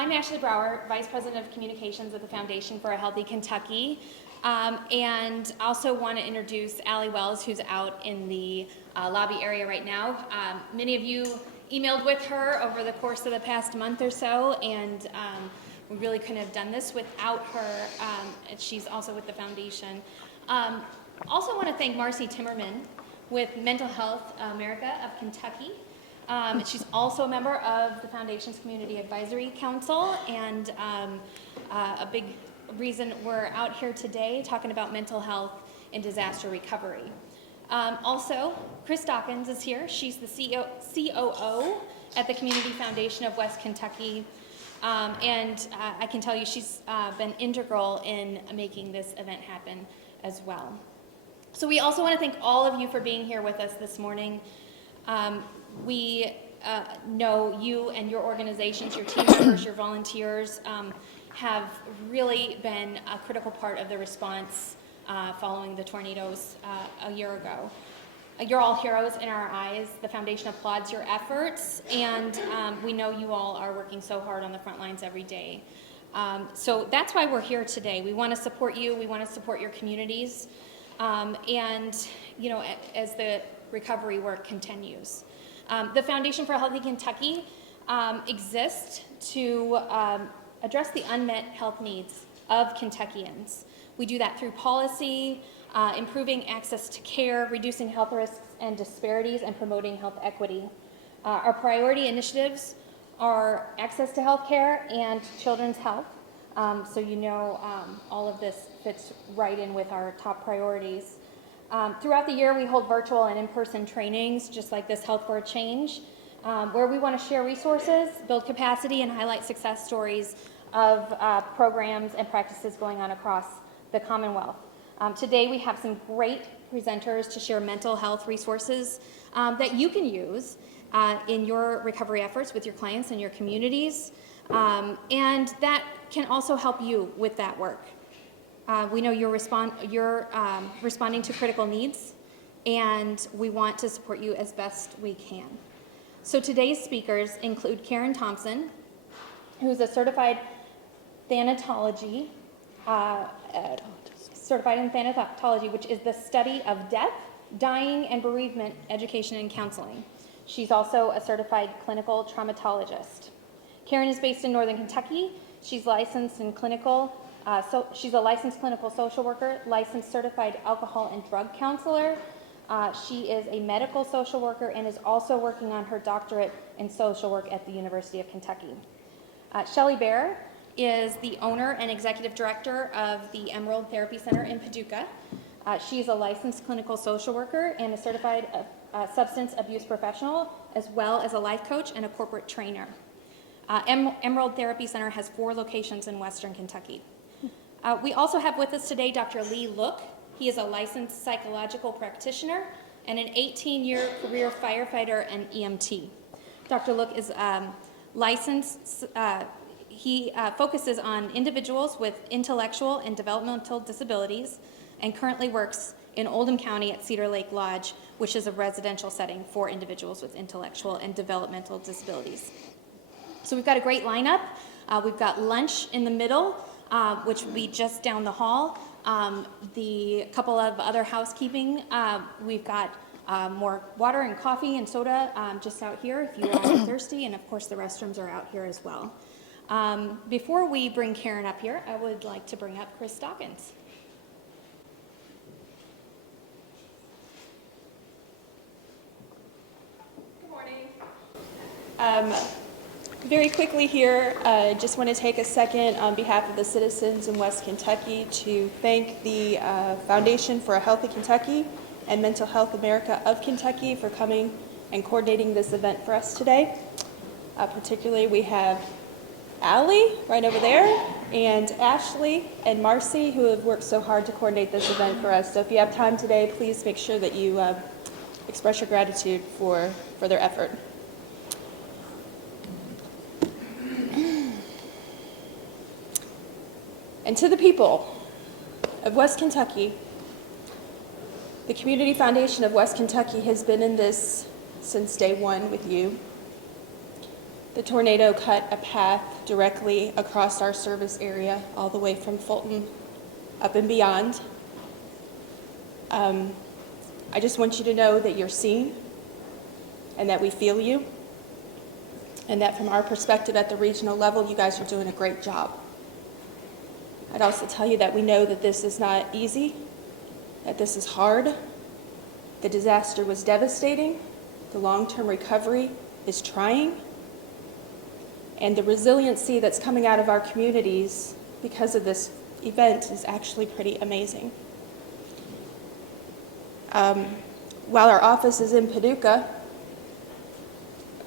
I'm Ashley Brower, Vice President of Communications at the Foundation for a Healthy Kentucky, and also want to introduce Allie Wells, who's out in the lobby area right now. Many of you emailed with her over the course of the past month or so, and we really couldn't have done this without her. And she's also with the Foundation. Also want to thank Marcy Timmerman with Mental Health America of Kentucky. She's also a member of the Foundation's Community Advisory Council, and a big reason we're out here today talking about mental health and disaster recovery. Also, Chris Dawkins is here. She's the COO at the Community Foundation of West Kentucky, and I can tell you she's been integral in making this event happen as well. So we also want to thank all of you for being here with us this morning. We know you and your organizations, your team members, your volunteers have really been a critical part of the response following the tornadoes a year ago. You're all heroes in our eyes. The Foundation applauds your efforts, and we know you all are working so hard on the front lines every day. So that's why we're here today. We want to support you. We want to support your communities, and you know, as the recovery work continues. The Foundation for a Healthy Kentucky exists to address the unmet health needs of Kentuckians. We do that through policy, improving access to care, reducing health risks and disparities, and promoting health equity. Our priority initiatives are access to health care and children's health. So you know all of this fits right in with our top priorities. Throughout the year, we hold virtual and in-person trainings, just like this Health for a Change, where we want to share resources, build capacity, and highlight success stories of programs and practices going on across the Commonwealth. Today, we have some great presenters to share mental health resources that you can use in your recovery efforts with your clients and your communities, and that can also help you with that work. We know you're responding to critical needs, and we want to support you as best we can. So today's speakers include Karen Thompson, who's a certified Thanatology, certified in Thanatology, which is the study of death, dying, and bereavement education and counseling. She's also a certified clinical traumatologist. Karen is based in Northern Kentucky. She's licensed in clinical she's a licensed clinical social worker, licensed certified alcohol and drug counselor. She is a medical social worker and is also working on her doctorate in social work at the University of Kentucky. Shelley Bear is the owner and executive director of the Emerald Therapy Center in Paducah. She is a licensed clinical social worker and a certified substance abuse professional, as well as a life coach and a corporate trainer. Emerald Therapy Center has 4 locations in Western Kentucky. We also have with us today Dr. Lee Look. He is a licensed psychological practitioner and an 18-year career firefighter and EMT. Dr. Look is licensed. He focuses on individuals with intellectual and developmental disabilities and currently works in Oldham County at Cedar Lake Lodge, which is a residential setting for individuals with intellectual and developmental disabilities. So we've got a great lineup. We've got lunch in the middle, which will be just down the hall. The couple of other housekeeping, we've got more water and coffee and soda just out here if you all are thirsty, and of course the restrooms are out here as well. Before we bring Karen up here, I would like to bring up Chris Dawkins. Good morning. Very quickly here, I just want to take a second on behalf of the citizens in West Kentucky to thank the Foundation for a Healthy Kentucky and Mental Health America of Kentucky for coming and coordinating this event for us today. Particularly, we have Allie right over there, and Ashley and Marcy, who have worked so hard to coordinate this event for us. So if you have time today, please make sure that you express your gratitude for their effort. And to the people of West Kentucky, the Community Foundation of West Kentucky has been in this since day one with you. The tornado cut a path directly across our service area, all the way from Fulton up and beyond. I just want you to know that you're seen and that we feel you, and that from our perspective at the regional level, you guys are doing a great job. I'd also tell you that we know that this is not easy, that this is hard. The disaster was devastating. The long-term recovery is trying. And the resiliency that's coming out of our communities because of this event is actually pretty amazing. While our office is in Paducah,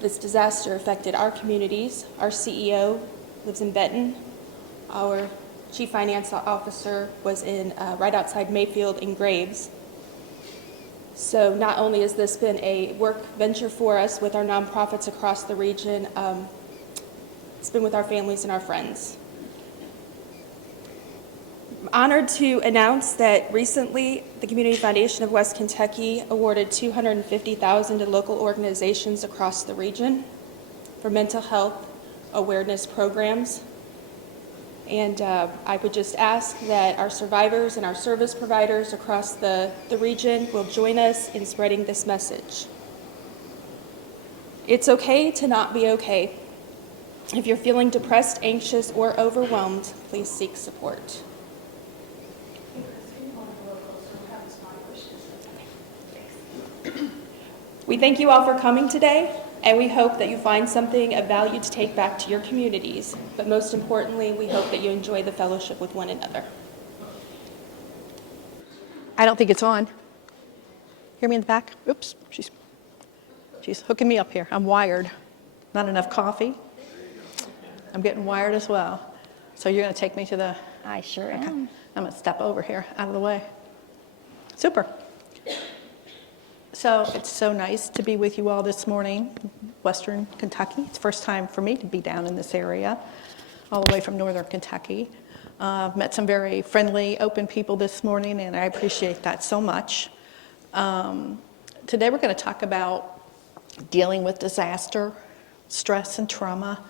this disaster affected our communities. Our CEO lives in Benton. Our Chief Finance Officer was in right outside Mayfield in Graves. So not only has this been a work venture for us with our nonprofits across the region, it's been with our families and our friends. I'm honored to announce that recently the Community Foundation of West Kentucky awarded $250,000 to local organizations across the region for mental health awareness programs. And I would just ask that our survivors and our service providers across the region will join us in spreading this message. It's okay to not be okay. If you're feeling depressed, anxious, or overwhelmed, please seek support. We thank you all for coming today, and we hope that you find something of value to take back to your communities. But most importantly, we hope that you enjoy the fellowship with one another. I don't think it's on. Hear me in the back? Oops, she's hooking me up here. I'm wired. Not enough coffee. I'm getting wired as well. So you're going to take me to the... I sure Okay. am. I'm going to step over here, out of the way. Super. So it's so nice to be with you all this morning, Western Kentucky. It's the first time for me to be down in this area, all the way from Northern Kentucky. I've met some very friendly, open people this morning, and I appreciate that so much. Today we're going to talk about dealing with disaster, stress, and trauma.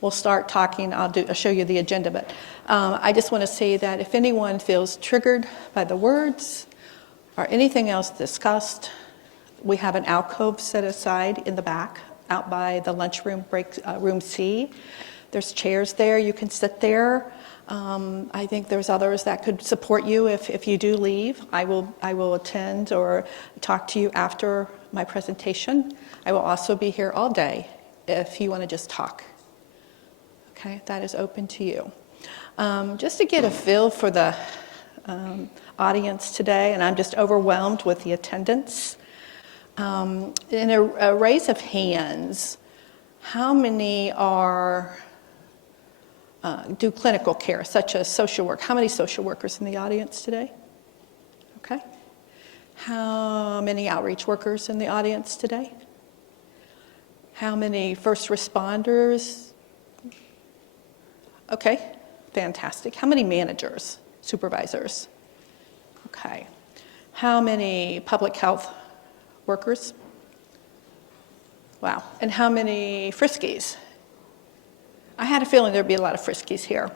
We'll start talking, I'll show you the agenda, but I just want to say that if anyone feels triggered by the words or anything else discussed, we have an alcove set aside in the back, out by the lunchroom, room C. There's chairs there, you can sit there. I think there's others that could support you if you do leave. I will attend or talk to you after my presentation. I will also be here all day if you want to just talk. Okay, that is open to you. Just to get a feel for the audience today, and I'm just overwhelmed with the attendance. In a raise of hands, how many do clinical care, such as social work? How many social workers in the audience today? Okay. How many outreach workers in the audience today? How many first responders? Okay, fantastic. How many managers, supervisors? Okay. How many public health workers? Wow. And how many friskies? I had a feeling there'd be a lot of friskies here.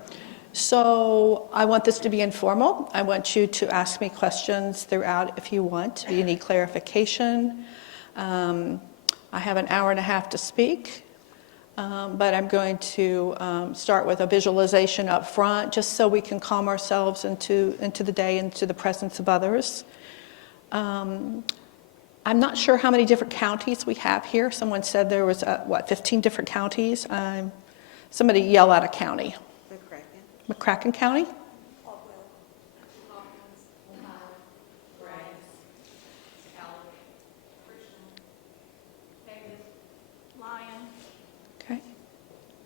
So I want this to be informal. I want you to ask me questions throughout if you want. If you need clarification. I have an hour and a half to speak, but I'm going to start with a visualization up front just so we can calm ourselves into the day, into the presence of others. I'm not sure how many different counties we have here. Someone said there was, 15 different counties? Somebody yell out a county. McCracken County? Okay.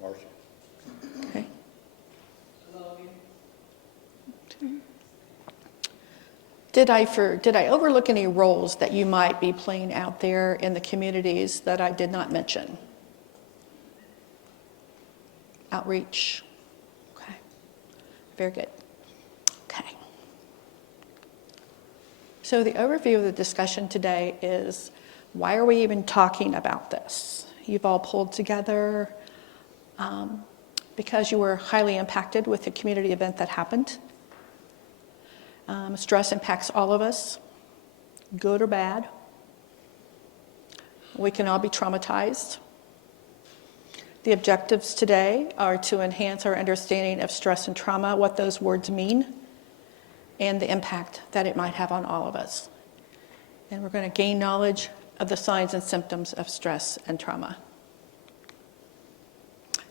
Marshall. Okay. Did I overlook any roles that you might be playing out there in the communities that I did not mention? Outreach. Okay. Very good. Okay. So the overview of the discussion today is, why are we even talking about this? You've all pulled together because you were highly impacted with the community event that happened. Stress impacts all of us, good or bad. We can all be traumatized. The objectives today are to enhance our understanding of stress and trauma, what those words mean, and the impact that it might have on all of us. And we're going to gain knowledge of the signs and symptoms of stress and trauma.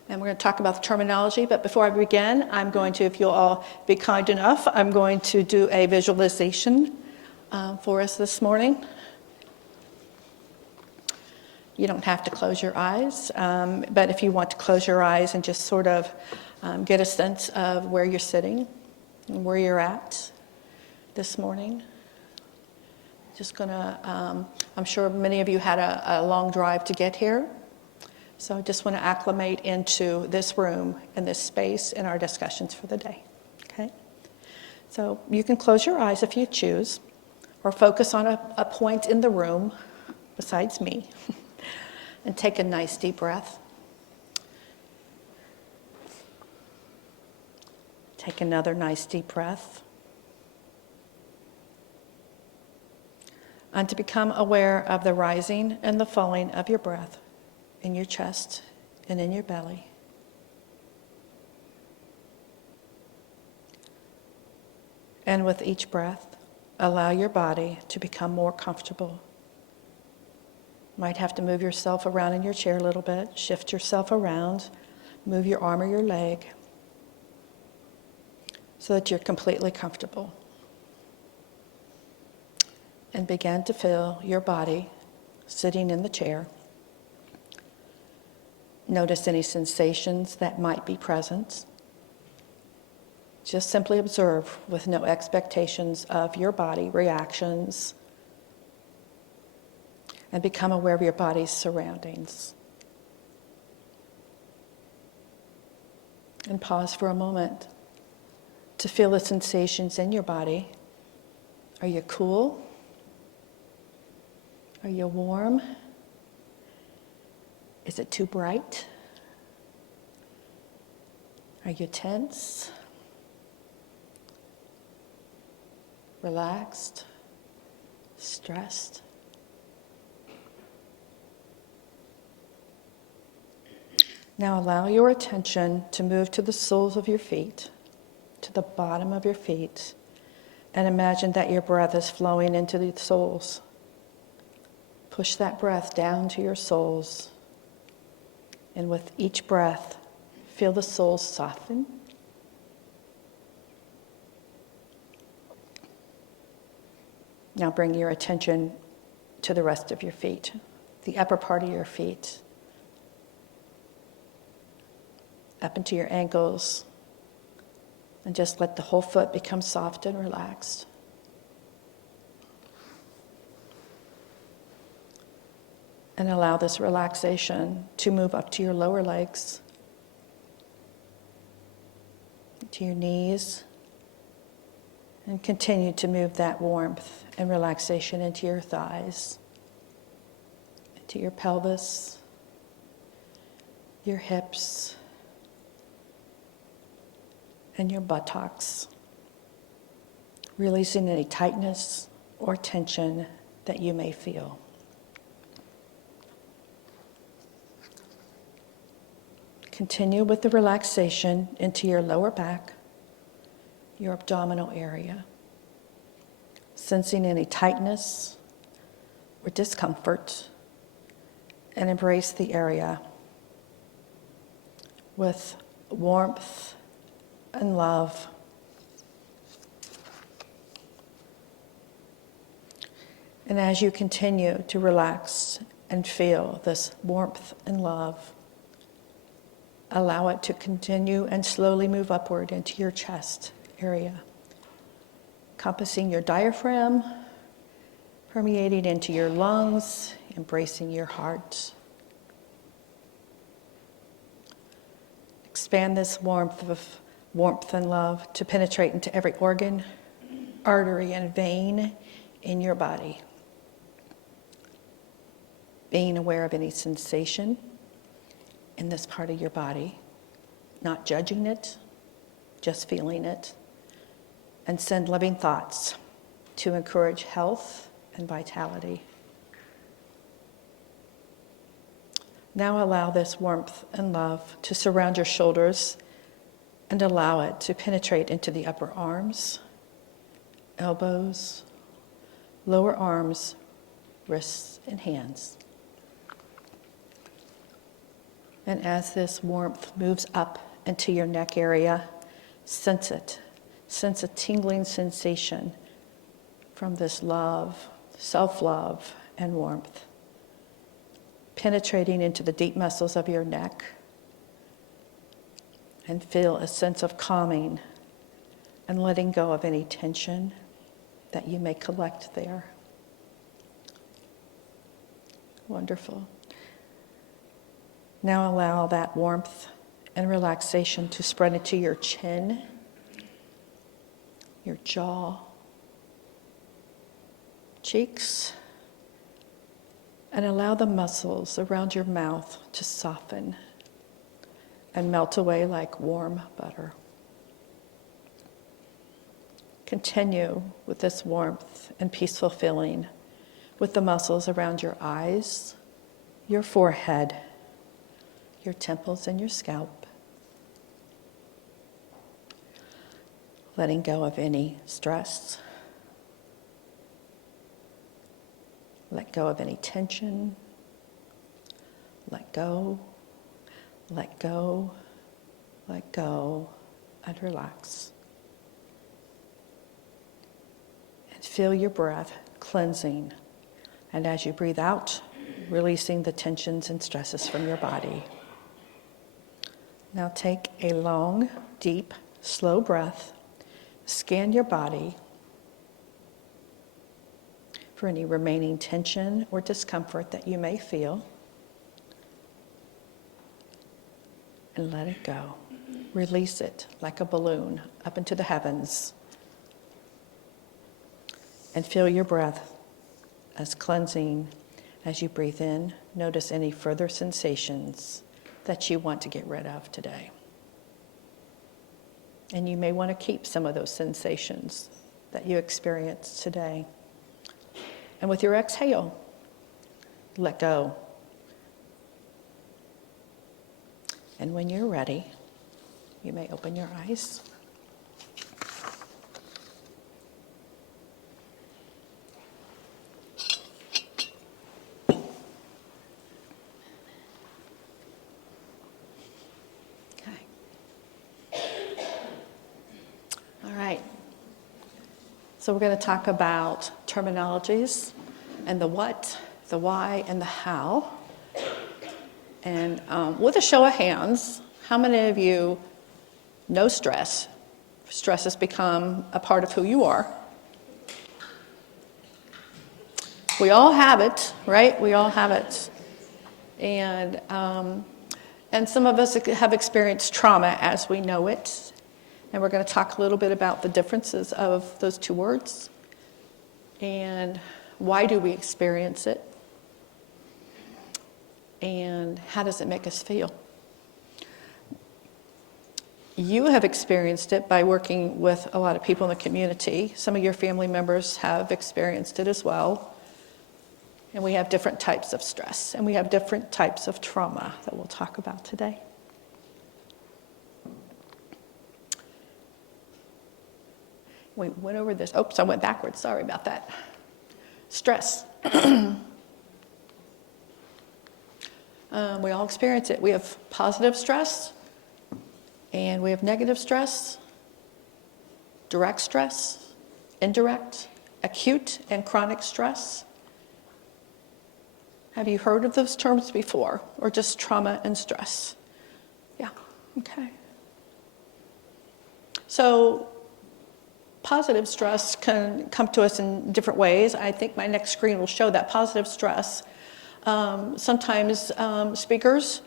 And we're going to talk about the terminology, but before I begin, I'm going to, if you'll all be kind enough, I'm going to do a visualization for us this morning. You don't have to close your eyes, but if you want to close your eyes and just sort of get a sense of where you're sitting and where you're at this morning. Just gonna, I'm sure many of you had a long drive to get here. So I just want to acclimate into this room and this space in our discussions for the day, okay? So you can close your eyes if you choose, or focus on a point in the room besides me, and take a nice deep breath. Take another nice deep breath. And to become aware of the rising and the falling of your breath in your chest and in your belly. And with each breath, allow your body to become more comfortable. Might have to move yourself around in your chair a little bit, shift yourself around, move your arm or your leg so that you're completely comfortable. And begin to feel your body sitting in the chair. Notice any sensations that might be present. Just simply observe with no expectations of your body reactions, and become aware of your body's surroundings. And pause for a moment to feel the sensations in your body. Are you cool? Are you warm? Is it too bright? Are you tense? Relaxed? Stressed? Now allow your attention to move to the soles of your feet, to the bottom of your feet, and imagine that your breath is flowing into the soles. Push that breath down to your soles. And with each breath, feel the soles soften. Now bring your attention to the rest of your feet, the upper part of your feet, up into your ankles, and just let the whole foot become soft and relaxed. And allow this relaxation to move up to your lower legs, to your knees, and continue to move that warmth and relaxation into your thighs, into your pelvis, your hips, and your buttocks, releasing any tightness or tension that you may feel. Continue with the relaxation into your lower back, your abdominal area, sensing any tightness or discomfort, and embrace the area with warmth and love. And as you continue to relax and feel this warmth and love, allow it to continue and slowly move upward into your chest area, encompassing your diaphragm, permeating into your lungs, embracing your heart. Expand this warmth and love to penetrate into every organ, artery, and vein in your body. Being aware of any sensation, in this part of your body, not judging it, just feeling it, and send loving thoughts to encourage health and vitality. Now allow this warmth and love to surround your shoulders and allow it to penetrate into the upper arms, elbows, lower arms, wrists, and hands. And as this warmth moves up into your neck area, sense it. Sense a tingling sensation from this love, self-love, and warmth, penetrating into the deep muscles of your neck, and feel a sense of calming and letting go of any tension that you may collect there. Wonderful. Now allow that warmth and relaxation to spread into your chin, your jaw, cheeks, and allow the muscles around your mouth to soften and melt away like warm butter. Continue with this warmth and peaceful feeling with the muscles around your eyes, your forehead, your temples, and your scalp. Letting go of any stress. Let go of any tension. Let go, let go, let go, and relax. And feel your breath cleansing. And as you breathe out, releasing the tensions and stresses from your body. Now take a long, deep, slow breath. Scan your body for any remaining tension or discomfort that you may feel. And let it go. Release it like a balloon up into the heavens. And feel your breath as cleansing as you breathe in. Notice any further sensations that you want to get rid of today. And you may want to keep some of those sensations that you experienced today. And with your exhale, let go. And when you're ready, you may open your eyes. So we're going to talk about terminologies and the what, the why, and the how. And with a show of hands, how many of you know stress? Stress has become a part of who you are. We all have it, right? We all have it. And some of us have experienced trauma as we know it. And we're going to talk a little bit about the differences of those two words and why do we experience it and how does it make us feel. You have experienced it by working with a lot of people in the community. Some of your family members have experienced it as well. And we have different types of stress and we have different types of trauma that we'll talk about today. We went over this. Oops, I went backwards. Sorry about that. Stress. We all experience it. We have positive stress, and we have negative stress, direct stress, indirect, acute, and chronic stress. Have you heard of those terms before, or just trauma and stress? Yeah, okay. So, positive stress can come to us in different ways. I think my next screen will show that positive stress. Sometimes speakers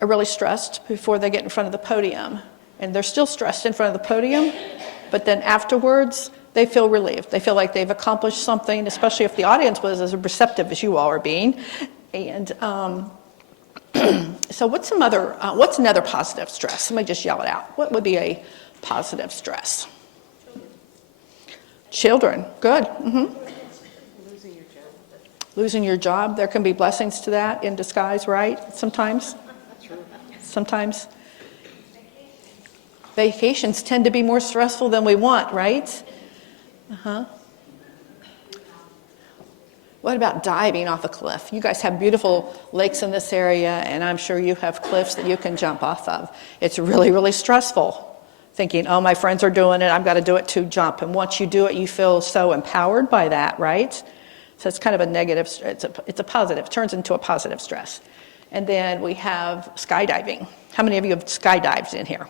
are really stressed before they get in front of the podium. And they're still stressed in front of the podium, but then afterwards, they feel relieved. They feel like they've accomplished something, especially if the audience was as receptive as you all are being. And So what's another positive stress? Somebody just yell it out. What would be a positive stress? Children, good. Losing your job. There can be blessings to that in disguise, right? Sometimes. Sometimes. Vacations tend to be more stressful than we want, right? What about diving off a cliff? You guys have beautiful lakes in this area, and I'm sure you have cliffs that you can jump off of. It's really, really stressful. Thinking, oh, my friends are doing it, I've got to do it too, jump. And once you do it, you feel so empowered by that, right? So it's kind of a negative, it's a positive, turns into a positive stress. And then we have skydiving. How many of you have skydived in here?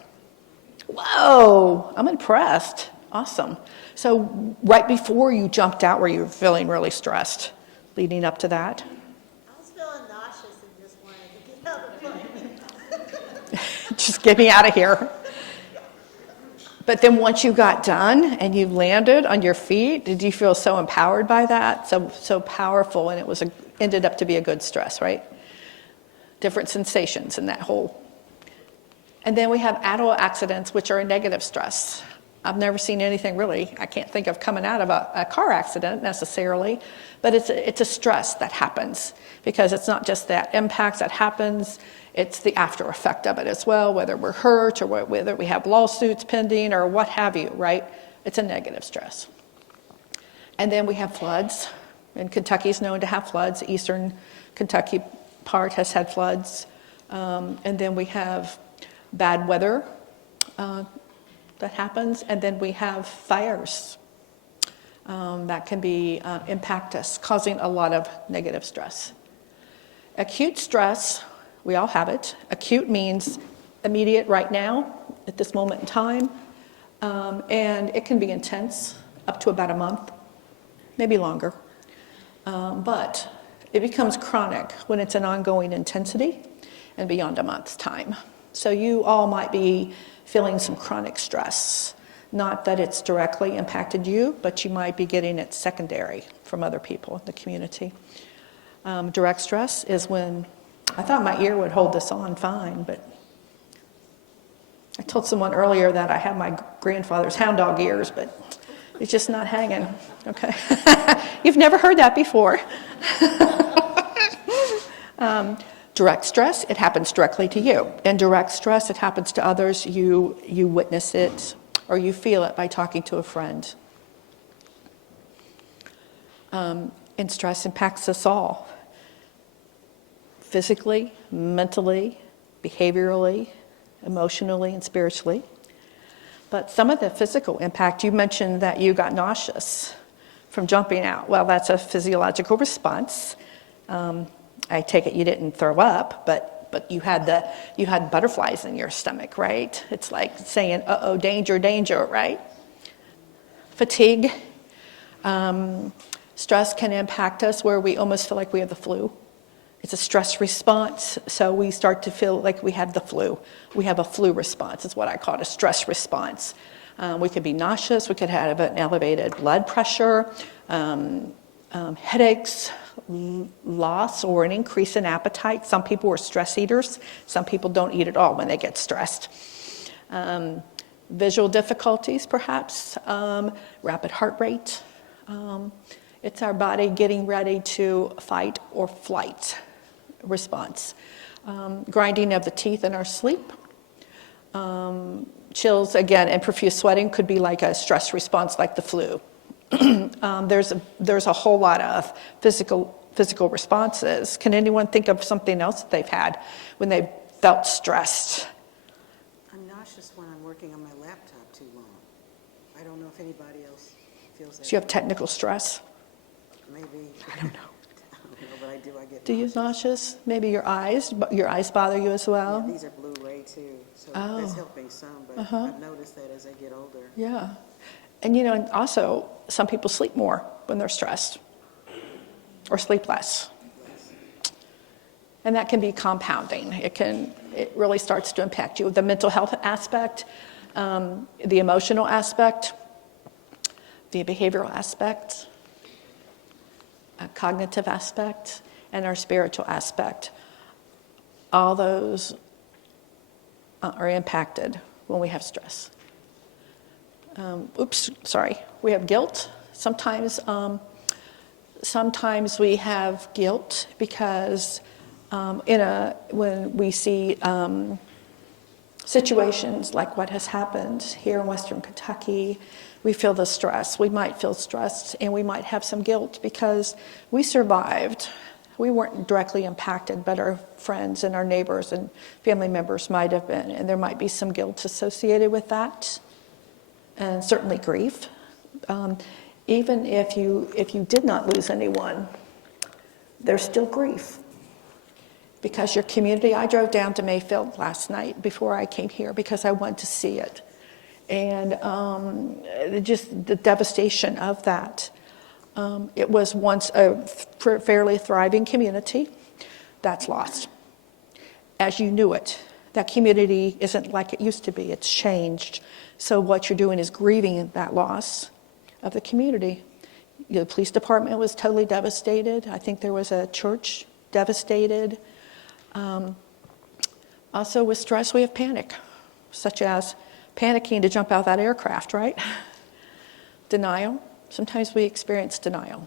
Whoa, I'm impressed. Awesome. So right before you jumped out, were you feeling really stressed leading up to that? I was feeling nauseous and just wanted to get out of the plane. Just get me out of here. But then once you got done and you landed on your feet, did you feel so empowered by that? So powerful, and it ended up to be a good stress, right? Different sensations in that whole. And then we have adult accidents, which are a negative stress. I've never seen anything really, I can't think of coming out of a car accident necessarily, but it's a stress that happens because it's not just that impact that happens, it's the after effect of it as well, whether we're hurt or whether we have lawsuits pending or what have you, right? It's a negative stress. And then we have floods, and Kentucky is known to have floods. The eastern Kentucky part has had floods. And then we have bad weather that happens, and then we have fires that can impact us, causing a lot of negative stress. Acute stress, we all have it. Acute means immediate right now, at this moment in time, and it can be intense, up to about a month, maybe longer. But it becomes chronic when it's an ongoing intensity and beyond a month's time. So you all might be feeling some chronic stress. Not that it's directly impacted you, but you might be getting it secondary from other people in the community. Direct stress is when, I thought my ear would hold this on fine, but I told someone earlier that I have my grandfather's hound dog ears, but it's just not hanging, okay? You've never heard that before. Direct stress, it happens directly to you. Indirect stress, it happens to others. You witness it or you feel it by talking to a friend. And stress impacts us all. Physically, mentally, behaviorally, emotionally, and spiritually. But some of the physical impact, you mentioned that you got nauseous from jumping out. Well, that's a physiological response. I take it you didn't throw up, but you had butterflies in your stomach, right? It's like saying, uh-oh, danger, danger, right? Fatigue. Stress can impact us where we almost feel like we have the flu. It's a stress response, so we start to feel like we have the flu. We have a flu response, is what I call it, a stress response. We could be nauseous, we could have an elevated blood pressure, headaches, loss or an increase in appetite. Some people are stress eaters. Some people don't eat at all when they get stressed. Visual difficulties, perhaps, rapid heart rate. It's our body getting ready to fight or flight response. Grinding of the teeth in our sleep. Chills, again, and profuse sweating could be like a stress response like the flu. There's a whole lot of physical responses. Can anyone think of something else that they've had when they felt stressed? I'm nauseous when I'm working on my laptop too long. I don't know if anybody else feels that. Do you have technical stress? Maybe. I don't know. I don't know, but I do. I get Do you nauseous? Maybe your eyes bother you as well? Yeah, these are Blu-ray too, so Oh. that's helping some, but I've noticed that as I get older. Yeah. And and also some people sleep more when they're stressed or sleep less. And that can be compounding. It really starts to impact you. The mental health aspect, the emotional aspect, the behavioral aspect, a cognitive aspect, and our spiritual aspect. all those are impacted when we have stress. We have guilt. Sometimes we have guilt because when we see situations like what has happened here in Western Kentucky, we feel the stress. We might feel stressed, and we might have some guilt because we survived. We weren't directly impacted, but our friends and our neighbors and family members might have been, and there might be some guilt associated with that, and certainly grief. Even if you did not lose anyone, there's still grief. Because your community, I drove down to Mayfield last night before I came here because I wanted to see it. And just the devastation of that. It was once a fairly thriving community that's lost. As you knew it, that community isn't like it used to be, it's changed. So what you're doing is grieving that loss of the community. The police department was totally devastated. I think there was a church devastated. Also with stress, we have panic, such as panicking to jump out of that aircraft, right? Denial. Sometimes we experience denial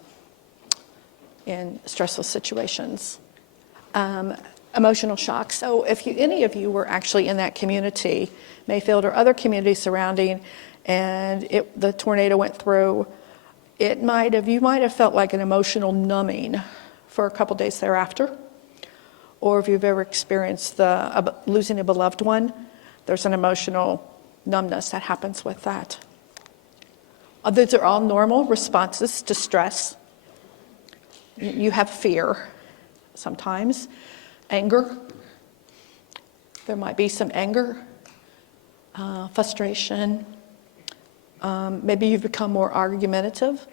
in stressful situations. Emotional shock. So if any of you were actually in that community, Mayfield or other communities surrounding, and the tornado went through, you might have felt like an emotional numbing for a couple days thereafter. Or if you've ever experienced losing a beloved one, there's an emotional numbness that happens with that. These are all normal responses to stress. You have fear sometimes, anger. There might be some anger, frustration. Maybe you've become more argumentative.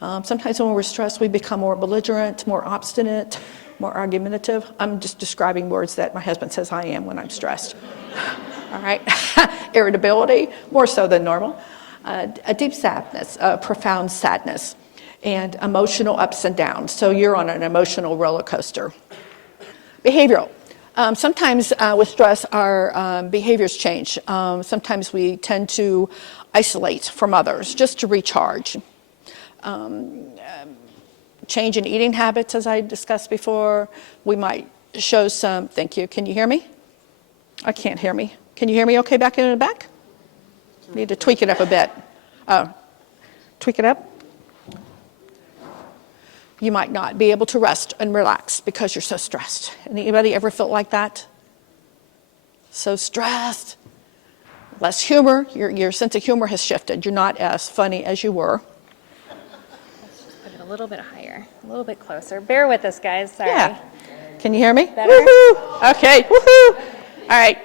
Sometimes when we're stressed, we become more belligerent, more obstinate, more argumentative. I'm just describing words that my husband says I am when I'm stressed. All right. Irritability, more so than normal. A deep sadness, a profound sadness, and emotional ups and downs. So you're on an emotional roller coaster. Behavioral. Sometimes with stress, our behaviors change. Sometimes we tend to isolate from others just to recharge. Change in eating habits, as I discussed before. We might show some, thank you. Can you hear me? I can't hear me. Can you hear me okay back in the back? Need to tweak it up a bit. Tweak it up. You might not be able to rest and relax because you're so stressed. Anybody ever felt like that? So stressed. Less humor. Your sense of humor has shifted. You're not as funny as you were. Put it a little bit higher, a little bit closer. Bear with us, guys. Sorry. Yeah. Can you hear me? Better? Woohoo! Okay. Woohoo! All right.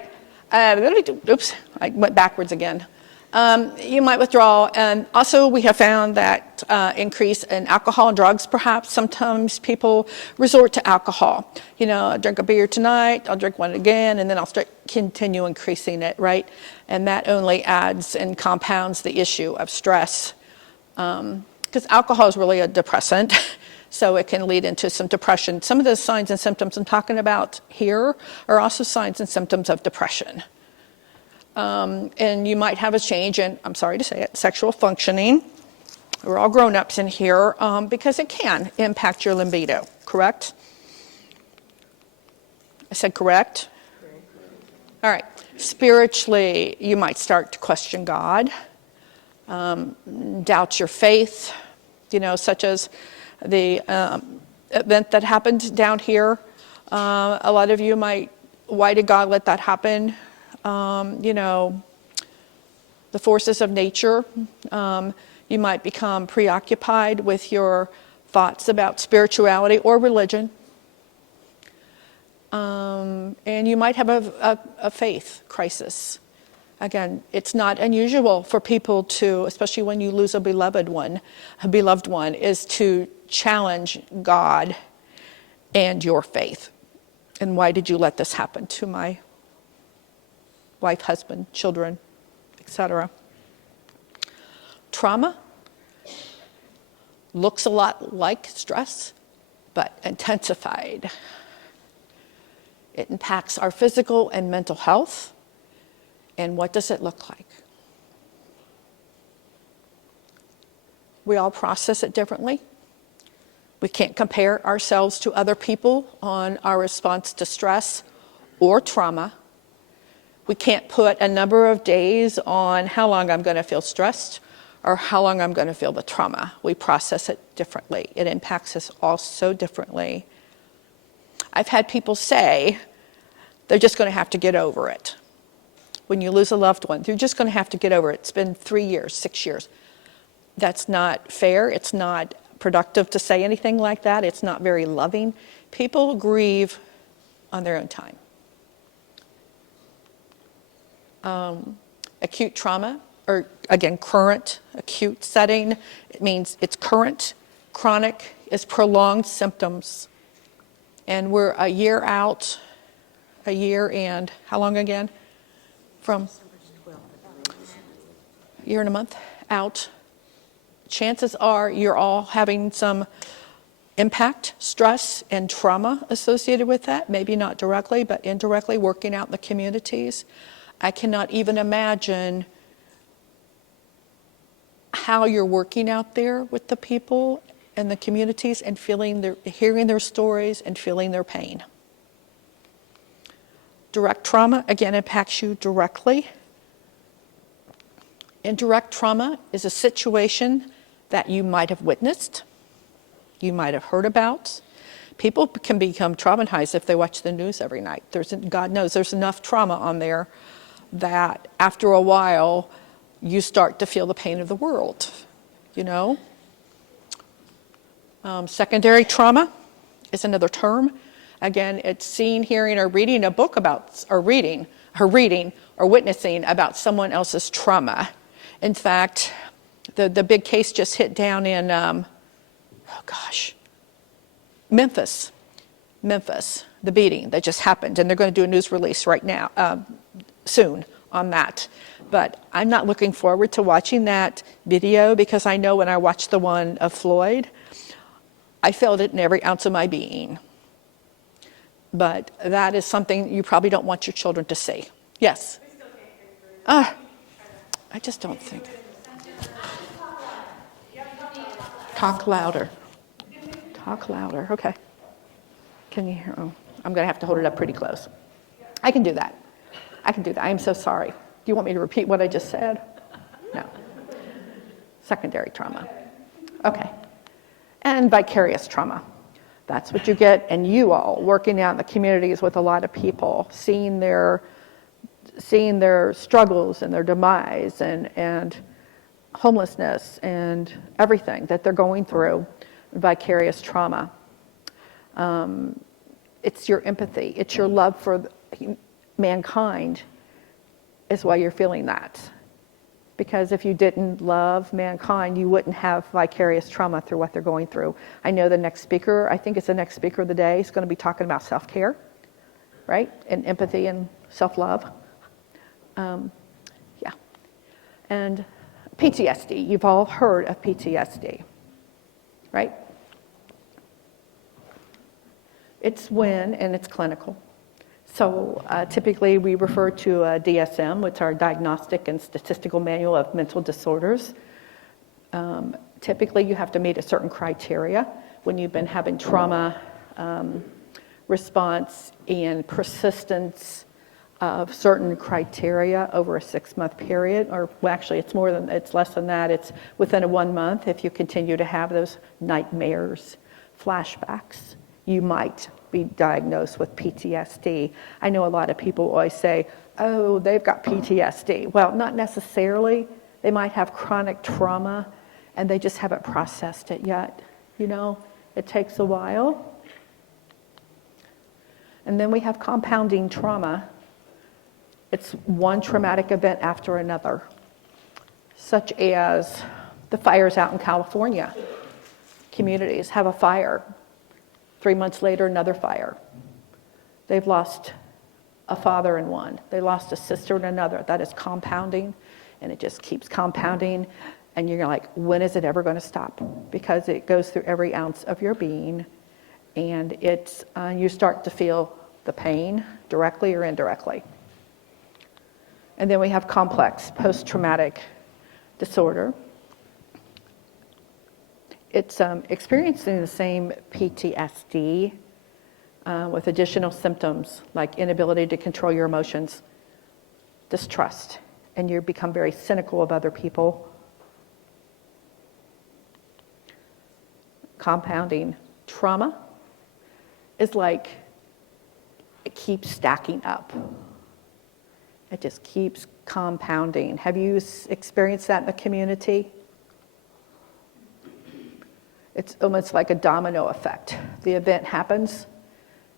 Oops. I went backwards again. You might withdraw. And also we have found that increase in alcohol and drugs, perhaps. Sometimes people resort to alcohol. I'll drink a beer tonight, I'll drink one again, and then I'll continue increasing it, right? And that only adds and compounds the issue of stress. Because alcohol is really a depressant, so it can lead into some depression. Some of the signs and symptoms I'm talking about here are also signs and symptoms of depression. And you might have a change in, I'm sorry to say it, sexual functioning. We're all grown-ups in here because it can impact your libido, correct? I said correct? All right. Spiritually, you might start to question God, doubt your faith, such as the event that happened down here. A lot of you might, why did God let that happen? The forces of nature. You might become preoccupied with your thoughts about spirituality or religion. And you might have a faith crisis. Again, it's not unusual for people to, especially when you lose a beloved one, is to challenge God and your faith. And why did you let this happen to my wife, husband, children, etc.? Trauma looks a lot like stress, but intensified. It impacts our physical and mental health. And what does it look like? We all process it differently. We can't compare ourselves to other people on our response to stress or trauma. We can't put a number of days on how long I'm going to feel stressed or how long I'm going to feel the trauma. We process it differently. It impacts us all so differently. I've had people say they're just going to have to get over it. When you lose a loved one, you're just going to have to get over it. It's been 3 years, 6 years. That's not fair. It's not productive to say anything like that. It's not very loving. People grieve on their own time. Acute trauma, or again, current acute setting, it means it's current. Chronic is prolonged symptoms. And we're a year out, a year and how long again? From a year and a month out. Chances are you're all having some impact, stress, and trauma associated with that. Maybe not directly, but indirectly, working out in the communities. I cannot even imagine how you're working out there with the people and the communities and hearing their stories and feeling their pain. Direct trauma, again, impacts you directly. Indirect trauma is a situation that you might have witnessed, you might have heard about. People can become traumatized if they watch the news every night. God knows there's enough trauma on there that after a while, you start to feel the pain of the world, you know? Secondary trauma is another term. Again, it's seeing, hearing, or reading a book about, or witnessing about someone else's trauma. In fact, the big case just hit down in, Memphis, the beating that just happened, and they're going to do a news release right now, soon on that. But I'm not looking forward to watching that video because I know when I watched the one of Floyd, I felt it in every ounce of my being. But that is something you probably don't want your children to see. Yes? I just don't think. Talk louder. Talk louder. Okay. Can you hear? Oh, I'm going to have to hold it up pretty close. I can do that. I am so sorry. Do you want me to repeat what I just said? No. Secondary trauma. Okay. And vicarious trauma. That's what you get, and you all working out in the communities with a lot of people, seeing their struggles and their demise and homelessness and everything that they're going through, vicarious trauma. It's your empathy, it's your love for mankind is why you're feeling that. Because if you didn't love mankind, you wouldn't have vicarious trauma through what they're going through. I know the next speaker, I think it's the next speaker of the day, is going to be talking about self-care, right? And empathy and self-love. Yeah. And PTSD, you've all heard of PTSD, right? It's when, and it's clinical. So typically we refer to a DSM, which is our Diagnostic and Statistical Manual of Mental Disorders. Typically you have to meet a certain criteria when you've been having trauma response and persistence of certain criteria over a 6-month period, or well, actually it's less than that. It's within a 1 month. If you continue to have those nightmares, flashbacks, you might be diagnosed with PTSD. I know a lot of people always say, oh, they've got PTSD. Well, not necessarily. They might have chronic trauma and they just haven't processed it yet. You know, it takes a while. And then we have compounding trauma. It's one traumatic event after another, such as the fires out in California. Communities have a fire. 3 months later, another fire. They've lost a father in one. They lost a sister in another. That is compounding, and it just keeps compounding. And you're like, when is it ever going to stop? Because it goes through every ounce of your being, and you start to feel the pain, directly or indirectly. And then we have complex post-traumatic disorder. It's experiencing the same PTSD with additional symptoms like inability to control your emotions, distrust, and you become very cynical of other people. Compounding trauma is like it keeps stacking up. It just keeps compounding. Have you experienced that in the community? It's almost like a domino effect. The event happens,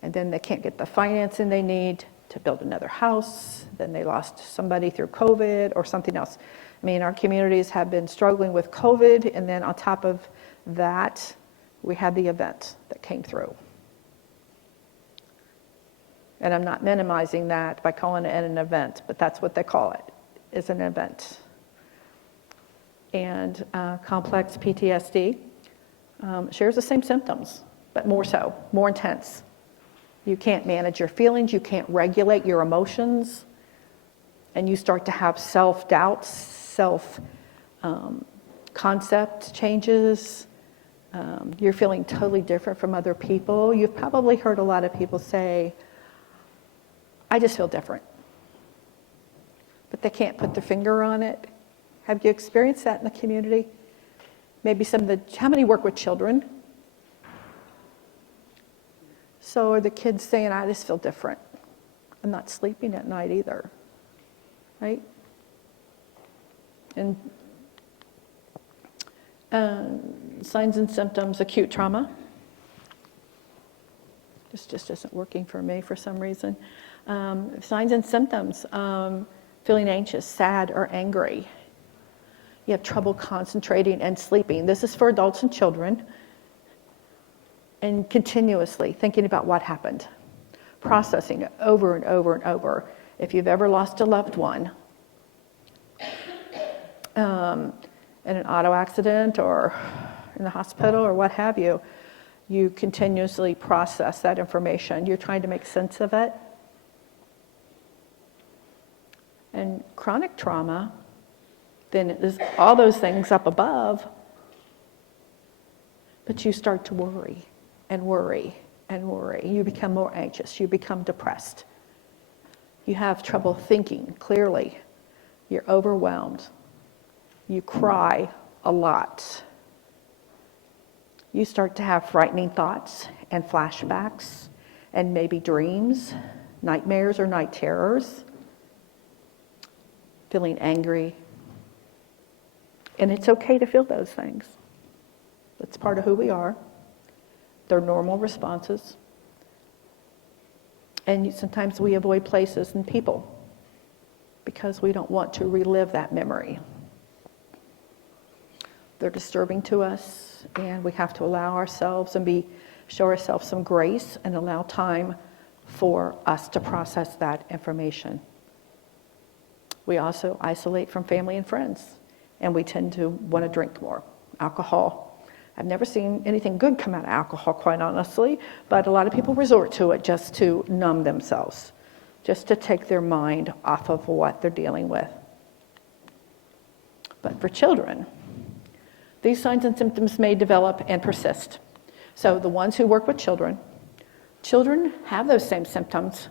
and then they can't get the financing they need to build another house. Then they lost somebody through COVID or something else. I mean, our communities have been struggling with COVID, and then on top of that, we had the event that came through. And I'm not minimizing that by calling it an event, but that's what they call it, is an event. And complex PTSD shares the same symptoms, but more so, more intense. You can't manage your feelings, you can't regulate your emotions, and you start to have self-doubt, self-concept changes. You're feeling totally different from other people. You've probably heard a lot of people say, I just feel different. But they can't put their finger on it. Have you experienced that in the community? Maybe how many work with children? So are the kids saying, I just feel different. I'm not sleeping at night either, right? And signs and symptoms, acute trauma. This just isn't working for me for some reason. Signs and symptoms, feeling anxious, sad, or angry. You have trouble concentrating and sleeping. This is for adults and children. And continuously thinking about what happened. Processing it over and over and over. If you've ever lost a loved one in an auto accident or in the hospital or what have you, you continuously process that information. You're trying to make sense of it. And chronic trauma, then there's all those things up above, but you start to worry and worry and worry. You become more anxious. You become depressed. You have trouble thinking clearly. You're overwhelmed. You cry a lot. You start to have frightening thoughts and flashbacks and maybe dreams, nightmares or night terrors, feeling angry. And it's okay to feel those things. That's part of who we are. They're normal responses. And sometimes we avoid places and people because we don't want to relive that memory. They're disturbing to us, and we have to allow ourselves and show ourselves some grace and allow time for us to process that information. We also isolate from family and friends, and we tend to want to drink more. Alcohol. I've never seen anything good come out of alcohol, quite honestly, but a lot of people resort to it just to numb themselves, just to take their mind off of what they're dealing with. But for children, these signs and symptoms may develop and persist. So the ones who work with children have those same symptoms,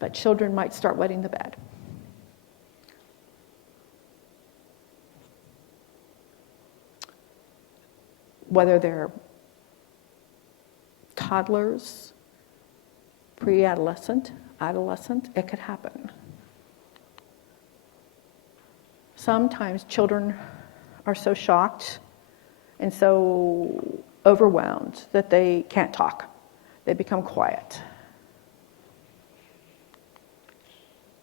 but children might start wetting the bed. Whether they're toddlers, pre-adolescent, adolescent, it could happen. Sometimes children are so shocked and so overwhelmed that they can't talk. They become quiet.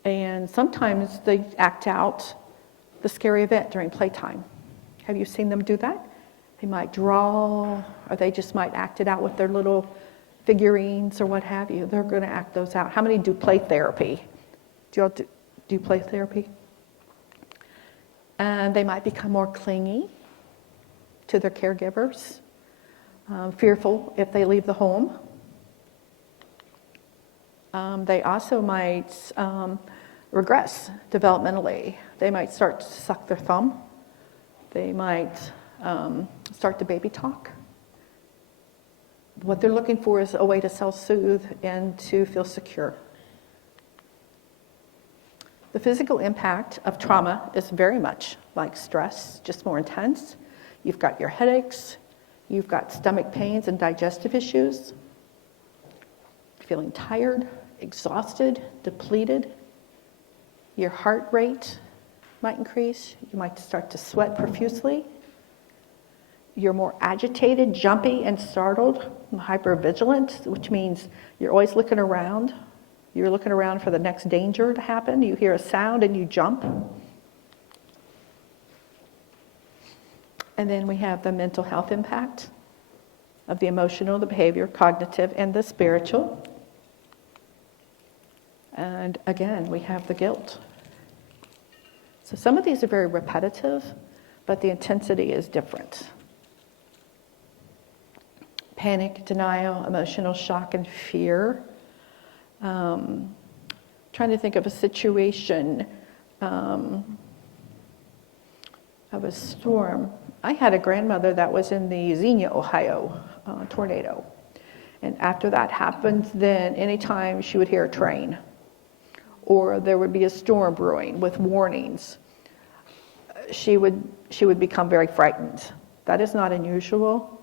And sometimes they act out the scary event during playtime. Have you seen them do that? They might draw, or they just might act it out with their little figurines or what have you. They're going to act those out. How many do play therapy? Do you all do play therapy? And they might become more clingy to their caregivers, fearful if they leave the home. They also might regress developmentally. They might start to suck their thumb. They might start to baby talk. What they're looking for is a way to self-soothe and to feel secure. The physical impact of trauma is very much like stress, just more intense. You've got your headaches, you've got stomach pains and digestive issues, feeling tired, exhausted, depleted. Your heart rate might increase. You might start to sweat profusely. You're more agitated, jumpy, and startled, hypervigilant, which means you're always looking around. You're looking around for the next danger to happen. You hear a sound and you jump. And then we have the mental health impact of the emotional, the behavior, cognitive, and the spiritual. And again, we have the guilt. So some of these are very repetitive, but the intensity is different. Panic, denial, emotional shock, and fear. Trying to think of a situation of a storm. I had a grandmother that was in the Xenia, Ohio tornado. And after that happened, then anytime she would hear a train or there would be a storm brewing with warnings, she would become very frightened. That is not unusual.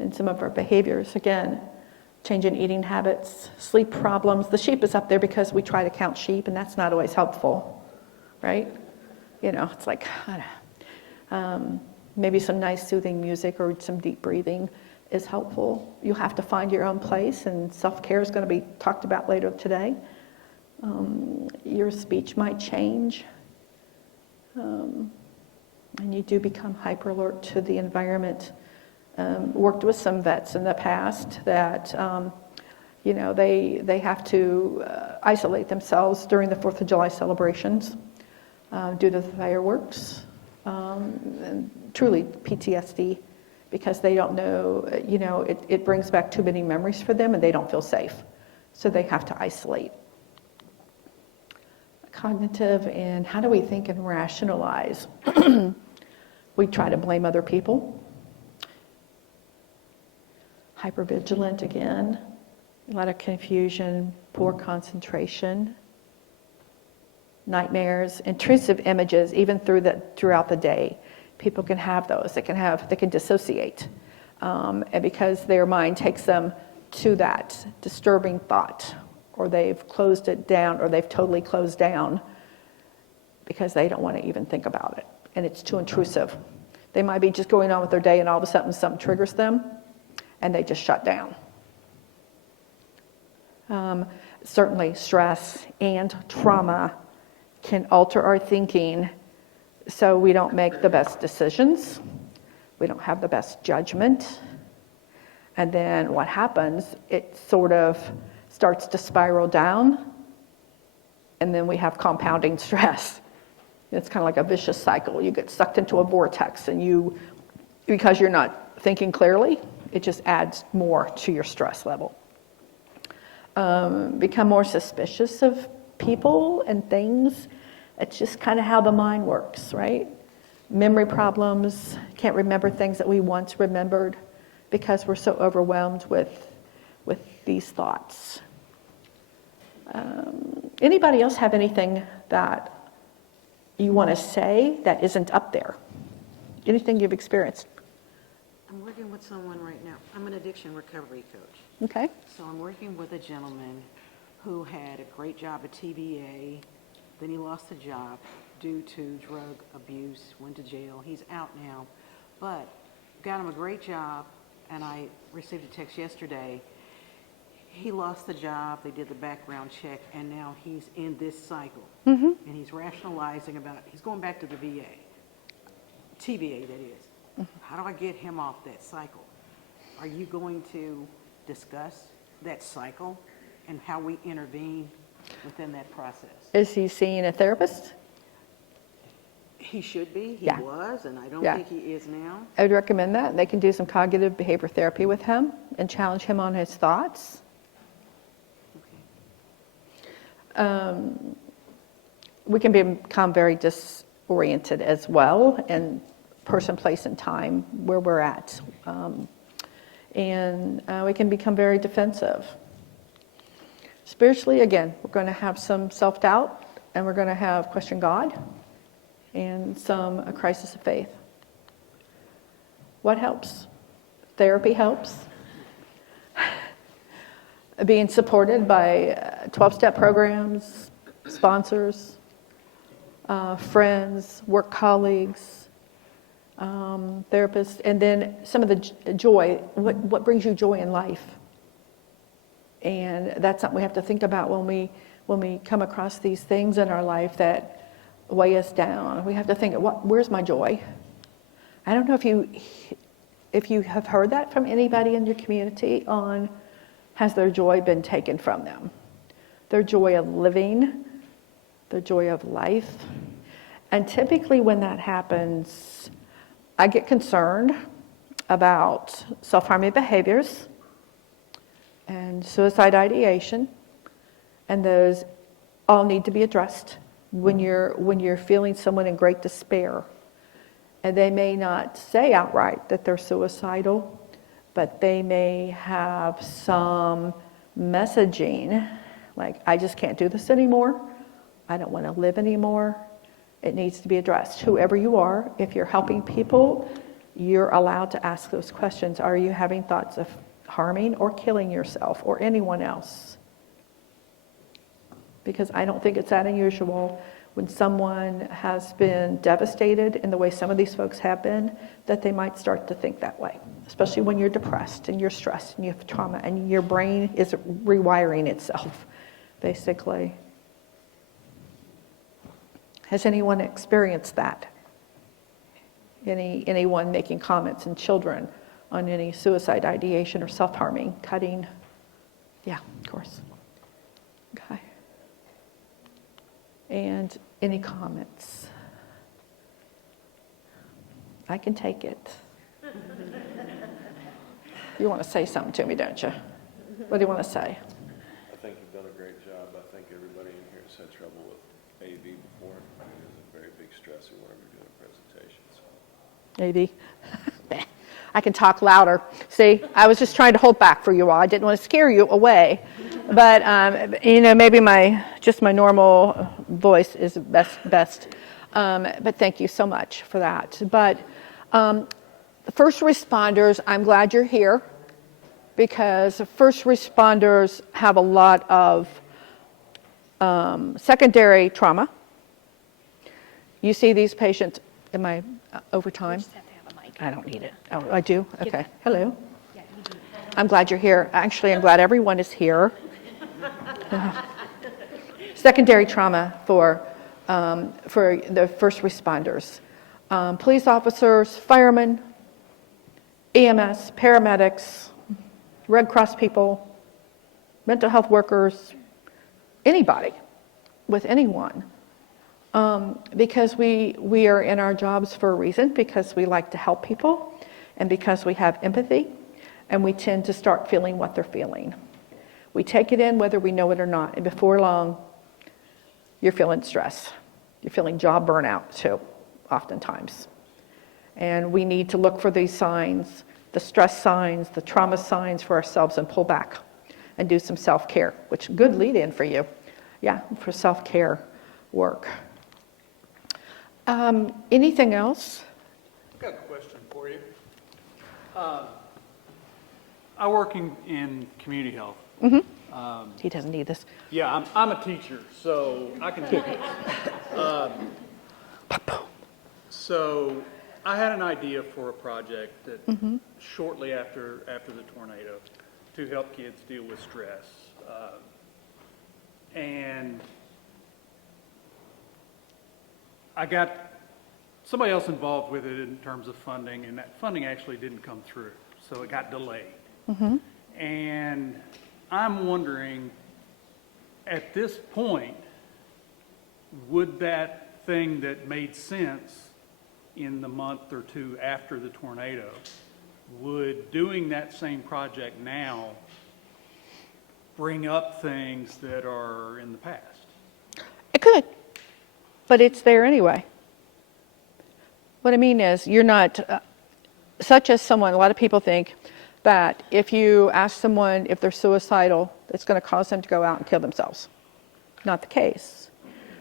And some of our behaviors, again, change in eating habits, sleep problems. The sheep is up there because we try to count sheep, and that's not always helpful, right? You know, it's like, maybe some nice soothing music or some deep breathing is helpful. You have to find your own place, and self-care is going to be talked about later today. Your speech might change, and you do become hyper alert to the environment. Worked with some vets in the past that, they have to isolate themselves during the 4th of July celebrations due to the fireworks, and truly PTSD, because they don't know, it brings back too many memories for them and they don't feel safe. So they have to isolate. Cognitive, and how do we think and rationalize? We try to blame other people. Hypervigilant again, a lot of confusion, poor concentration, nightmares, intrusive images, even throughout the day. People can have those. They can dissociate, and because their mind takes them to that disturbing thought, or they've closed it down, or they've totally closed down because they don't want to even think about it, and it's too intrusive. They might be just going on with their day, and all of a sudden something triggers them, and they just shut down. Certainly stress and trauma can alter our thinking, so we don't make the best decisions. We don't have the best judgment. And then what happens, it sort of starts to spiral down, and then we have compounding stress. It's kind of like a vicious cycle. You get sucked into a vortex, and because you're not thinking clearly, it just adds more to your stress level. Become more suspicious of people and things. It's just kind of how the mind works, right? Memory problems, can't remember things that we once remembered because we're so overwhelmed with these thoughts. Anybody else have anything that you want to say that isn't up there? Anything you've experienced? I'm working with someone right now. I'm an addiction recovery coach. Okay. So I'm working with a gentleman who had a great job at TBA, then he lost the job due to drug abuse, went to jail. He's out now, but got him a great job, and I received a text yesterday. He lost the job, they did the background check, and now he's in this cycle. Mm-hmm. And he's rationalizing he's going back to the VA, TBA that is. Mm-hmm. How do I get him off that cycle? Are you going to discuss that cycle and how we intervene within that process? Is he seeing a therapist? He should be, he Yeah. was, and I don't Yeah. think he is now. I would recommend that. They can do some cognitive behavior therapy with him and challenge him on his thoughts. We can become very disoriented as well in person, place, and time where we're at. And we can become very defensive. Spiritually, again, we're going to have some self-doubt, and we're going to have question God, and a crisis of faith. What helps? Therapy helps. Being supported by 12-step programs, sponsors, friends, work colleagues, therapists, and then some of the joy. What brings you joy in life? And that's something we have to think about when we come across these things in our life that weigh us down. We have to think, where's my joy? I don't know if you have heard that from anybody in your community on, has their joy been taken from them? Their joy of living, their joy of life. And typically when that happens, I get concerned about self-harming behaviors and suicide ideation, and those all need to be addressed when you're feeling someone in great despair. And they may not say outright that they're suicidal, but they may have some messaging like, I just can't do this anymore. I don't want to live anymore. It needs to be addressed. Whoever you are, if you're helping people, you're allowed to ask those questions. Are you having thoughts of harming or killing yourself or anyone else? Because I don't think it's that unusual when someone has been devastated in the way some of these folks have been, that they might start to think that way, especially when you're depressed and you're stressed and you have trauma and your brain is rewiring itself, basically. Has anyone experienced that? Anyone making comments in children on any suicide ideation or self-harming, cutting? Yeah, of course. Okay. And any comments? I can take it. You want to say something to me, don't you? What do you want to say? I think you've done a great job. I think everybody in here has had trouble with AV before. I mean, it was a very big stressor whenever you're doing presentations. Maybe. I can talk louder. See, I was just trying to hold back for you all. I didn't want to scare you away. But, maybe my normal voice is best. But thank you so much for that. But the first responders, I'm glad you're here, because first responders have a lot of secondary trauma. You see these patients. Am I over time? I don't need it. Oh, I do? Okay. Hello. I'm glad you're here. Actually, I'm glad everyone is here. Secondary trauma for the first responders. Police officers, firemen, EMS, paramedics, Red Cross people, mental health workers, anybody with anyone. Because we are in our jobs for a reason, because we like to help people and because we have empathy, and we tend to start feeling what they're feeling. We take it in whether we know it or not, and before long, you're feeling stress. You're feeling job burnout too, oftentimes. And we need to look for these signs, the stress signs, the trauma signs for ourselves, and pull back and do some self-care, which good lead in for you. Yeah, for self-care work. Anything else? I've got a question for you. I work in community health. He doesn't need this. Yeah, I'm a teacher, so I can do it. So I had an idea for a project that shortly after the tornado to help kids deal with stress. And I got somebody else involved with it in terms of funding, and that funding actually didn't come through, so it got delayed. And I'm wondering, at this point, would that thing that made sense in the month or two after the tornado, would doing that same project now bring up things that are in the past? It could, but it's there anyway. What I mean is, you're not, such as someone, a lot of people think that if you ask someone if they're suicidal, it's going to cause them to go out and kill themselves. Not the case.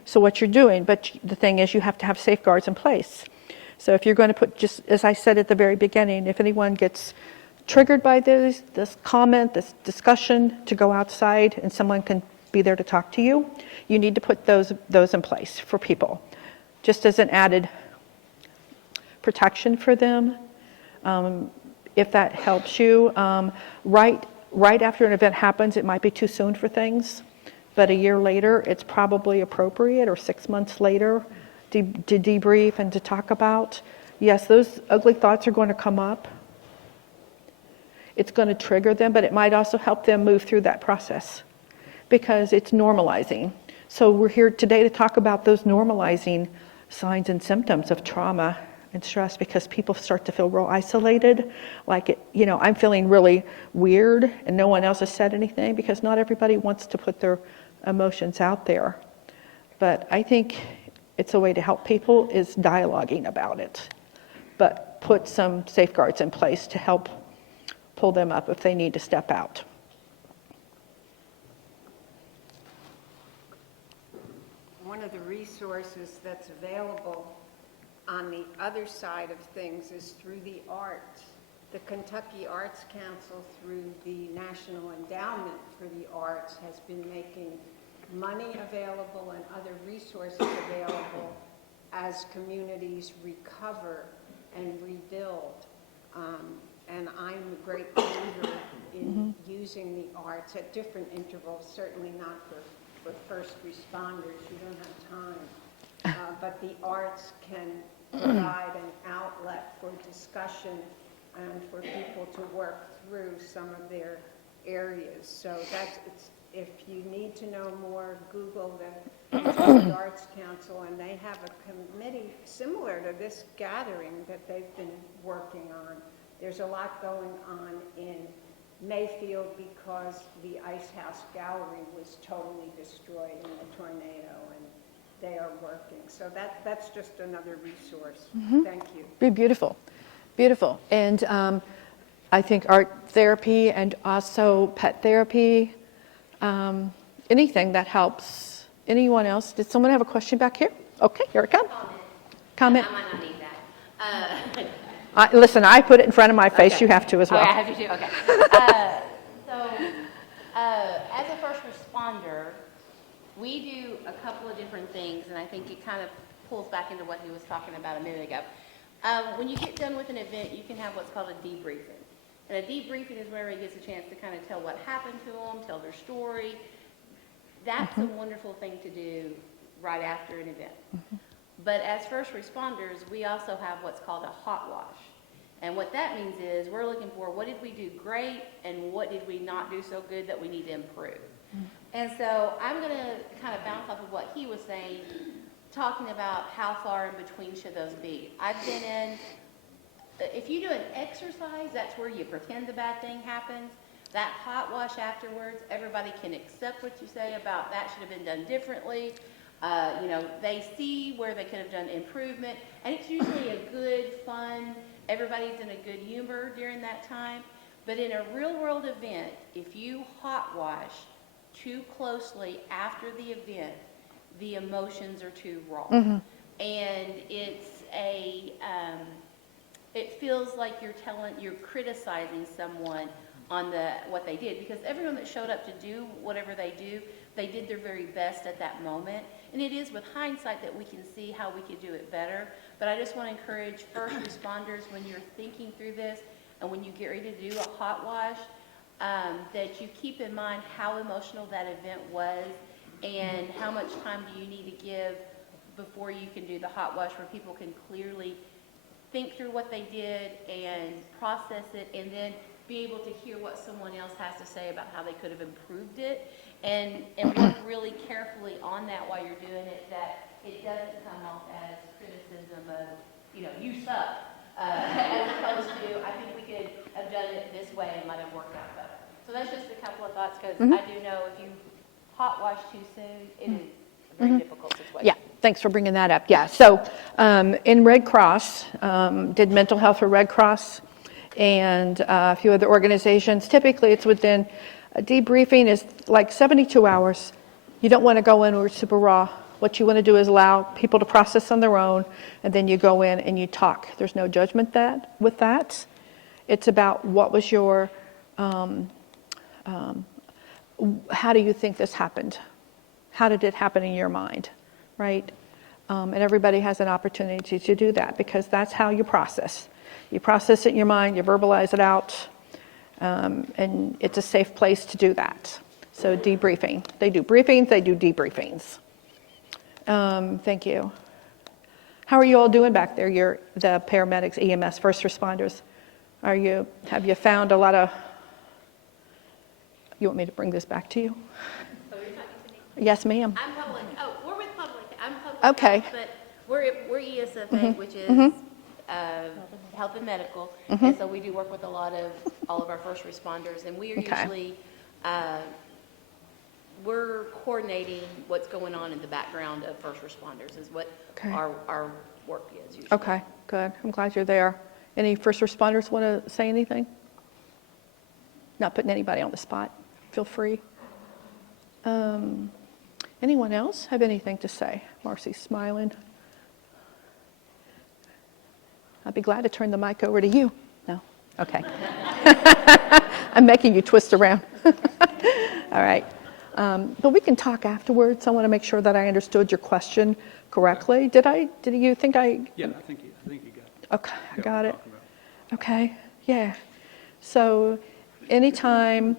So what you're doing, but the thing is, you have to have safeguards in place. So if you're going to put, just as I said at the very beginning, if anyone gets triggered by this comment, this discussion, to go outside and someone can be there to talk to you, you need to put those in place for people, just as an added protection for them, if that helps you. Right after an event happens, it might be too soon for things, but a year later, it's probably appropriate, or 6 months later, to debrief and to talk about. Yes, those ugly thoughts are going to come up. It's going to trigger them, but it might also help them move through that process because it's normalizing. So we're here today to talk about those normalizing signs and symptoms of trauma and stress, because people start to feel real isolated, like I'm feeling really weird and no one else has said anything, because not everybody wants to put their emotions out there. But I think it's a way to help people is dialoguing about it, but put some safeguards in place to help pull them up if they need to step out. One of the resources that's available on the other side of things is through the arts. The Kentucky Arts Council, through the National Endowment for the Arts, has been making money available and other resources available as communities recover and rebuild. And I'm a great believer in using the arts at different intervals, certainly not for first responders, you don't have time. But the arts can provide an outlet for discussion and for people to work through some of their areas. So if you need to know more, Google the Kentucky Arts Council, and they have a committee similar to this gathering that they've been working on. There's a lot going on in Mayfield because the Ice House Gallery was totally destroyed in the tornado, and they are working. So that's just another resource. Thank you. Be beautiful, beautiful. And I think art therapy and also pet therapy, anything that helps. Anyone else? Did someone have a question back here? Okay, here it comes. Comment. I might not need that. Listen, I put it in front of my face. Okay. You have to as well. Okay, I have to too, okay. As a first responder, we do a couple of different things, and I think it kind of pulls back into what he was talking about a minute ago. When you get done with an event, you can have what's called a debriefing. And a debriefing is where he gets a chance to kind of tell what happened to them, tell their story. That's a wonderful thing to do right after an event. But as first responders, we also have what's called a hot wash. And what that means is we're looking for what did we do great and what did we not do so good that we need to improve. And so I'm going to kind of bounce off of what he was saying, talking about how far in between should those be. I've been in, if you do an exercise, that's where you pretend the bad thing happens. That hot wash afterwards, everybody can accept what you say about that should have been done differently. They see where they could have done improvement, and it's usually a good, fun, everybody's in a good humor during that time. But in a real world event, if you hot wash too closely after the event, the emotions are too raw. And it feels like you're criticizing someone on what they did, because everyone that showed up to do whatever they do, they did their very best at that moment. And it is with hindsight that we can see how we could do it better. But I just want to encourage first responders, when you're thinking through this and when you get ready to do a hot wash, that you keep in mind how emotional that event was and how much time do you need to give before you can do the hot wash, where people can clearly think through what they did and process it, and then be able to hear what someone else has to say about how they could have improved it, and work really carefully on that while you're doing it, that it doesn't come off as criticism of, you suck, as opposed to, I think we could have done it this way and might have worked out better. So that's just a couple of thoughts, because I do know if you hot wash too soon, it is a very difficult situation. Yeah, thanks for bringing that up. Yeah, so in Red Cross, did mental health for Red Cross and a few other organizations. Typically, it's within, debriefing is like 72 hours. You don't want to go in where it's super raw. What you want to do is allow people to process on their own, and then you go in and you talk. There's no judgment with that. It's about what was your, how do you think this happened? How did it happen in your mind, right? And everybody has an opportunity to do that, because that's how you process. You process it in your mind, you verbalize it out, and it's a safe place to do that. So debriefing. They do briefings, they do debriefings. Thank you. How are you all doing back there? You're the paramedics, EMS, first responders. Have you found a lot of, you want me to bring this back to you? So you're talking to me? Yes, ma'am. I'm public. Oh, we're with public. I'm public. Okay. Health, but we're ESFA, which is health and medical, and so we do work with all of our first responders, and we are usually we're coordinating what's going on in the background of first responders is what our work is usually. Okay, good. I'm glad you're there. Any first responders want to say anything? Not putting anybody on the spot. Feel free. Anyone else have anything to say? Marcy's smiling. I'd be glad to turn the mic over to you. No? Okay. I'm making you twist around. All right. But we can talk afterwards. I want to make sure that I understood your question correctly. Did you think I? Yeah, I think you got it. Okay, I got it. Talking about. Okay, yeah. So anytime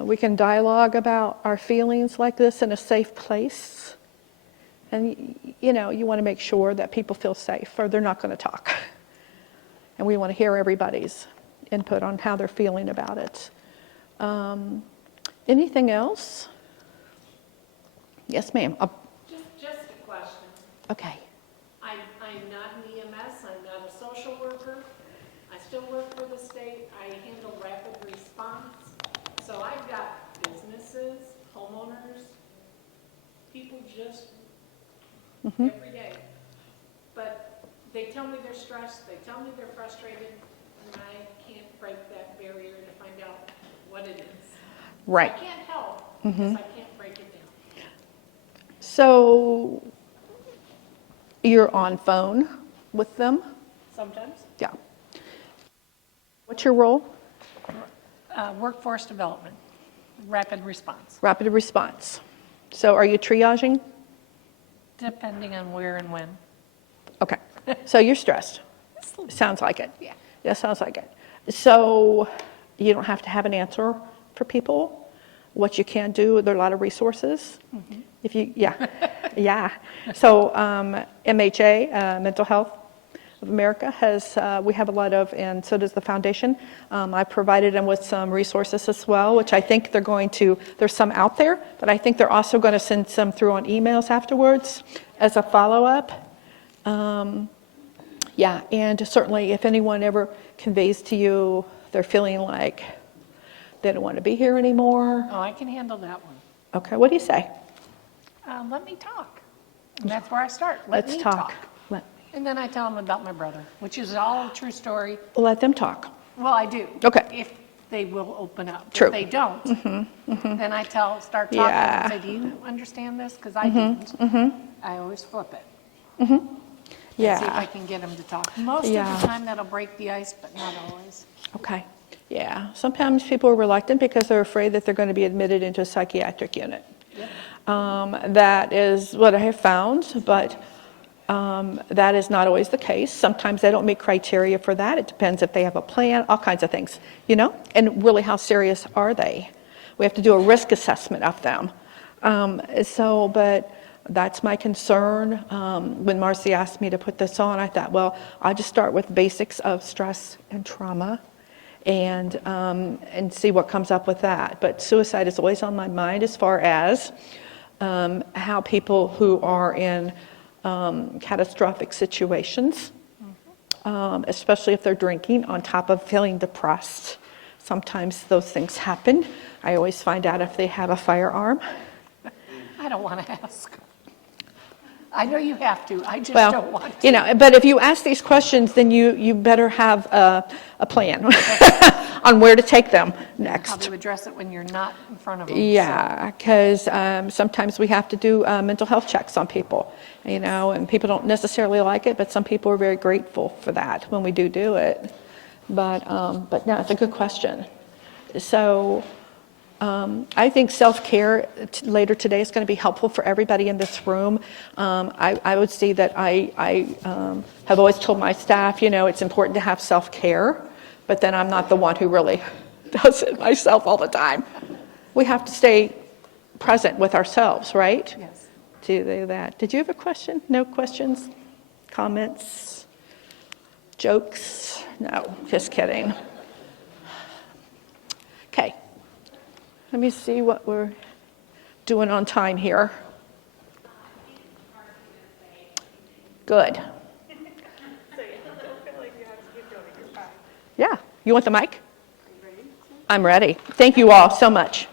we can dialogue about our feelings like this in a safe place, and you want to make sure that people feel safe or they're not going to talk. And we want to hear everybody's input on how they're feeling about it. Anything else? Yes, ma'am. Just a question. Okay. I'm not an EMS, I'm not a social worker. I still work for the state. I handle rapid response. So I've got businesses, homeowners, people just every day. But they tell me they're stressed, they tell me they're frustrated, and I can't break that barrier to find out what it is. Right. I can't help because I can't break it down. So you're on phone with them? Sometimes. Yeah. What's your role? Workforce development, rapid response, Rapid response. So are you triaging? depending on where and when. Okay. So you're stressed. Sounds like it. Yeah, sounds like it. So you don't have to have an answer for people. What you can do, there are a lot of resources. If you, yeah. So MHA, Mental Health of America, we have a lot of, and so does the foundation. I provided them with some resources as well, which I think there's some out there, but I think they're also going to send some through on emails afterwards as a follow-up. Yeah, and certainly if anyone ever conveys to you they're feeling like they don't want to be here anymore. Oh, I can handle that one. Okay, what do you say? Let me talk. And that's where I start. Let's talk. And then I tell them about my brother, which is all a true story. Let them talk. Well, I do. Okay. If they will open up. True. If they don't, then I start talking Yeah. and say, do you understand this? Because I didn't. I always flip it. See if Yeah, I can get them to talk. Most of Yeah. the time that'll break the ice, but not always. okay. Yeah, sometimes people are reluctant because they're afraid that they're going to be admitted into a psychiatric unit. That is what I have found, but that is not always the case. Sometimes they don't meet criteria for that. It depends if they have a plan, all kinds of things, and really how serious are they? We have to do a risk assessment of them. But that's my concern. When Marcy asked me to put this on, I thought, well, I'll just start with basics of stress and trauma and see what comes up with that. But suicide is always on my mind as far as how people who are in catastrophic situations, especially if they're drinking, on top of feeling depressed. Sometimes those things happen. I always find out if they have a firearm. I don't want to ask. I know you have to, I just Well, don't want to. you know, but if you ask these questions, then you better have a plan on where to take them How next. to address it when you're not in front of them. Yeah, because sometimes we have to do mental health checks on people, you know, and people don't necessarily like it, but some people are very grateful for that when we do it. But no, it's a good question. So I think self-care later today is going to be helpful for everybody in this room. I would say that I have always told my staff, you know, it's important to have self-care, but then I'm not the one who really does it myself all the time. We have to stay present with ourselves, right? Yes. To do that. Did you have a question? No questions? Comments? Jokes? No, just kidding. Okay. Let me see what we're doing on time here. Good. Yeah. You want the mic? I'm ready. Thank you all so much.